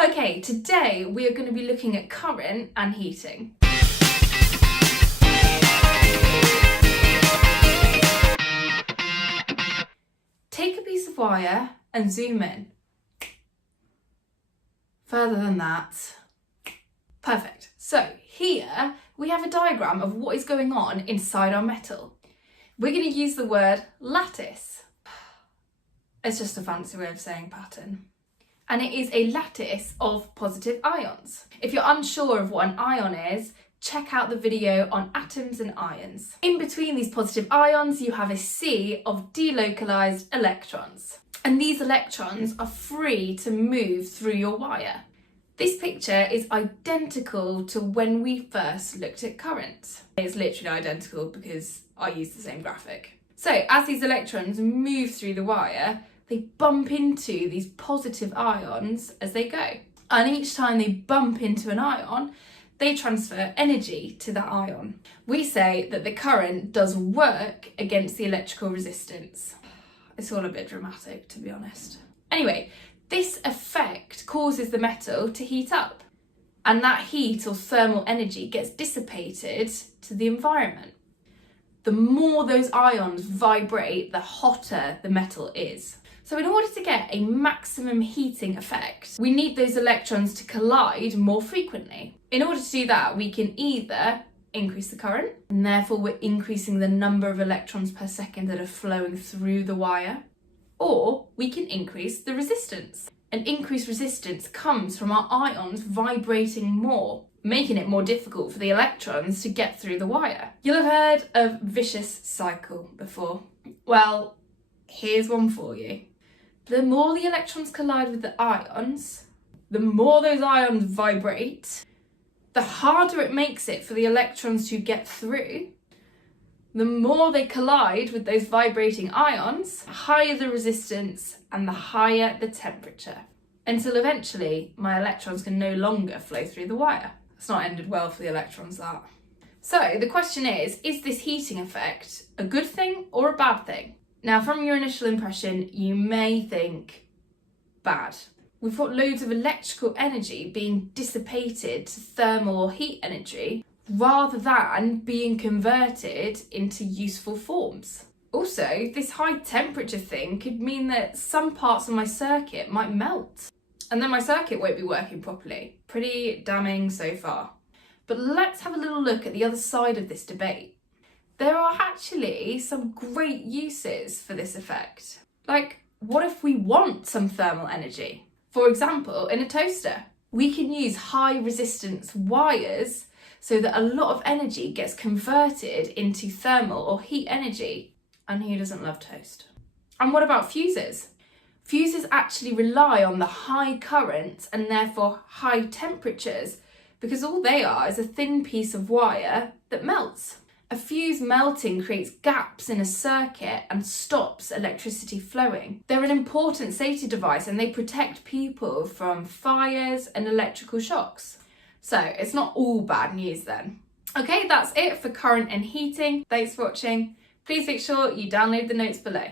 Okay, today we are going to be looking at current and heating. Take a piece of wire and zoom in. Further than that. Perfect. So here we have a diagram of what is going on inside our metal. We're going to use the word lattice. It's just a fancy way of saying pattern. And it is a lattice of positive ions. If you're unsure of what an ion is, check out the video on atoms and ions. In between these positive ions, you have a sea of delocalized electrons. And these electrons are free to move through your wire. This picture is identical to when we first looked at current. It's literally identical because I used the same graphic. So as these electrons move through the wire, they bump into these positive ions as they go. And each time they bump into an ion, they transfer energy to that ion. We say that the current does work against the electrical resistance. It's all a bit dramatic, to be honest. Anyway, this effect causes the metal to heat up, and that heat or thermal energy gets dissipated to the environment. The more those ions vibrate, the hotter the metal is. So in order to get a maximum heating effect, we need those electrons to collide more frequently. In order to do that, we can either increase the current, and therefore we're increasing the number of electrons per second that are flowing through the wire, or we can increase the resistance. An increased resistance comes from our ions vibrating more, making it more difficult for the electrons to get through the wire. You'll have heard of vicious cycle before. Well, here's one for you. The more the electrons collide with the ions, the more those ions vibrate, the harder it makes it for the electrons to get through. The more they collide with those vibrating ions, the higher the resistance and the higher the temperature, until eventually my electrons can no longer flow through the wire. It's not ended well for the electrons, that. So the question is this heating effect a good thing or a bad thing? Now, from your initial impression, you may think bad. We've got loads of electrical energy being dissipated to thermal or heat energy rather than being converted into useful forms. Also, this high temperature thing could mean that some parts of my circuit might melt, and then my circuit won't be working properly. Pretty damning so far. But let's have a little look at the other side of this debate. There are actually some great uses for this effect. Like, what if we want some thermal energy? For example, in a toaster, we can use high resistance wires so that a lot of energy gets converted into thermal or heat energy. And who doesn't love toast? And what about fuses? Fuses actually rely on the high current and therefore high temperatures, because all they are is a thin piece of wire that melts. A fuse melting creates gaps in a circuit and stops electricity flowing. They're an important safety device and they protect people from fires and electrical shocks. So it's not all bad news then. Okay, that's it for current and heating. Thanks for watching. Please make sure you download the notes below.